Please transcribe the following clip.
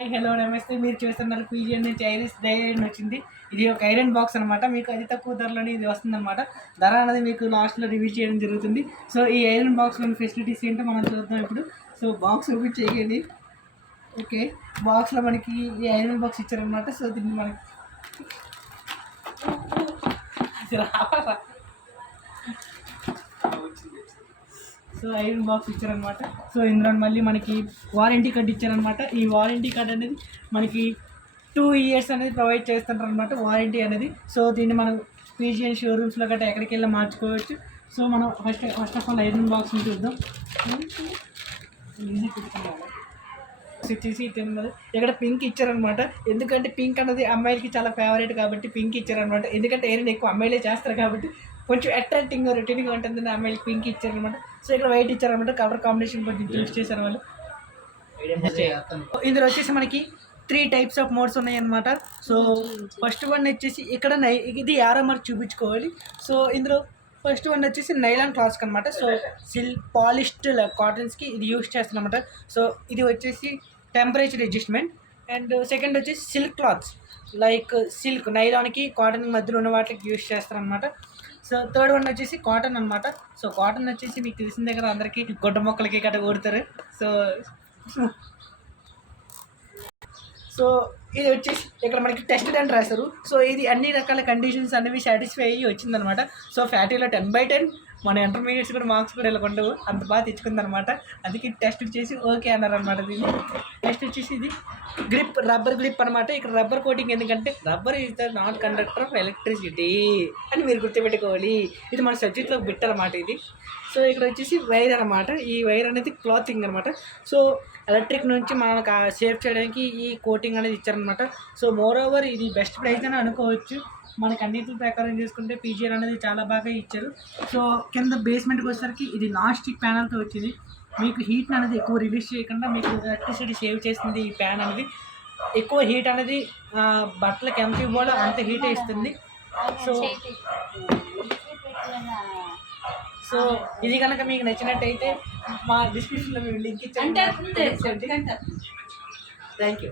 Hello నమస్తే. మీరు చూస్తున్నారు పీజిఎన్ నుంచి ఐరిస్ డైరీ వచ్చింది. ఇది ఒక ఐరన్ బాక్స్ అనమాట. మీకు అతి తక్కువ ధరలోనే ఇది వస్తుందన్నమాట. ధర అనేది మీకు లాస్ట్లో రివీల్ చేయడం జరుగుతుంది. సో ఈ ఐరన్ బాక్స్లోని ఫెసిలిటీస్ ఏంటో మనం చూద్దాం ఇప్పుడు. సో బాక్స్ ఓపెన్ చేయండి. ఓకే, బాక్స్లో మనకి ఈ ఐరన్ బాక్స్ ఇచ్చారనమాట. సో దీన్ని మనకి సో ఐరన్ బాక్స్ ఇచ్చారనమాట. సో ఇందులో మళ్ళీ మనకి వారంటీ కార్డ్ ఇచ్చారనమాట. ఈ వారంటీ కార్డ్ అనేది మనకి 2 years అనేది ప్రొవైడ్ చేస్తుంటారు అనమాట వారంటీ అనేది. సో దీన్ని మనం పీజిఎన్ షోరూమ్స్లో గట్రా ఎక్కడికి వెళ్ళి మార్చుకోవచ్చు. సో మనం ఫస్ట్ ఆఫ్ ఆల్ ఐరన్ బాక్స్ని చూద్దాం. వచ్చేసి ఇక్కడ పింక్ ఇచ్చారనమాట. ఎందుకంటే పింక్ అనేది అమ్మాయిలకి చాలా ఫేవరెట్ కాబట్టి పింక్ ఇచ్చారనమాట. ఎందుకంటే ఐరన్ ఎక్కువ అమ్మాయిలే చేస్తారు కాబట్టి కొంచెం అట్రాక్టింగ్గా రొటీన్గా ఉంటుందని అమ్మాయిలకి పింక్ ఇచ్చారనమాట. సో ఇక్కడ వైట్ ఇచ్చారనమాట. కలర్ కాంబినేషన్ కొంచెం చూస్ చేశారు వాళ్ళు. ఇందులో వచ్చేసి మనకి 3 types ఆఫ్ మోడ్స్ ఉన్నాయన్నమాట. సో ఫస్ట్ వన్ వచ్చేసి ఇక్కడ ఇది యారో మార్క్ చూపించుకోవాలి. సో ఇందులో ఫస్ట్ వన్ వచ్చేసి నైలాన్ క్లాత్స్కి అనమాట. సో పాలిష్డ్ కాటన్స్కి ఇది యూస్ చేస్తారనమాట. సో ఇది వచ్చేసి టెంపరేచర్ అడ్జస్ట్మెంట్. అండ్ సెకండ్ వచ్చేసి సిల్క్ క్లాత్స్, లైక్ సిల్క్ నైలాన్కి కాటన్ మధ్యలో ఉన్న వాటికి యూస్ చేస్తారనమాట. సో థర్డ్ వన్ వచ్చేసి కాటన్ అనమాట. సో కాటన్ వచ్చేసి మీకు తెలిసిందే కదా, అందరికీ గొడ్డ మొక్కలకి గట్ట కొడతారు. సో ఇది వచ్చేసి ఇక్కడ మనకి టెస్టెడ్ అని రాశారు. సో ఇది అన్ని రకాల కండిషన్స్ అనేవి సాటిస్ఫై అయ్యి వచ్చిందనమాట. సో ఫ్యాటీలో 10/10 మన ఇంటర్మీడియట్స్ కూడా మార్క్స్ కూడా ఇలా ఉండవు, అంత బాగా తెచ్చుకుందనమాట. అందుకే టెస్ట్ చేసి ఓకే అన్నారనమాట. దీన్ని నెక్స్ట్ వచ్చేసి ఇది గ్రిప్, రబ్బర్ గ్రిప్ అనమాట. ఇక్కడ రబ్బర్ కోటింగ్ ఎందుకంటే rubber is the not conductor of electricity అని మీరు గుర్తుపెట్టుకోవాలి. ఇది మన సబ్జెక్ట్లో బిట్ అనమాట ఇది. సో ఇక్కడ వచ్చేసి వైర్ అనమాట. ఈ వైర్ అనేది క్లాతింగ్ అనమాట. సో ఎలక్ట్రిక్ నుంచి మనకు సేవ్ చేయడానికి ఈ కోటింగ్ అనేది ఇచ్చారనమాట. సో మోర్ ఓవర్ ఇది బెస్ట్ ప్రైస్ అని అనుకోవచ్చు. మనకి అన్నింటి ప్రకారం చేసుకుంటే పీజిఎన్ అనేది చాలా బాగా ఇచ్చారు. సో కింద బేస్మెంట్కి వచ్చేసరికి ఇది నాన్ స్టిక్ ప్యానల్తో వచ్చింది. మీకు హీట్ అనేది ఎక్కువ రిలీజ్ చేయకుండా మీకు ఎలక్ట్రిసిటీ సేవ్ చేస్తుంది ఈ ప్యాన్ అనేది. ఎక్కువ హీట్ అనేది బట్టలకి ఎంత ఇవ్వాలో అంత హీటే ఇస్తుంది. సో ఇది కనుక మీకు నచ్చినట్టయితే మా డిస్క్రిప్షన్లో మేము లింక్ ఇచ్చాను. Thank you.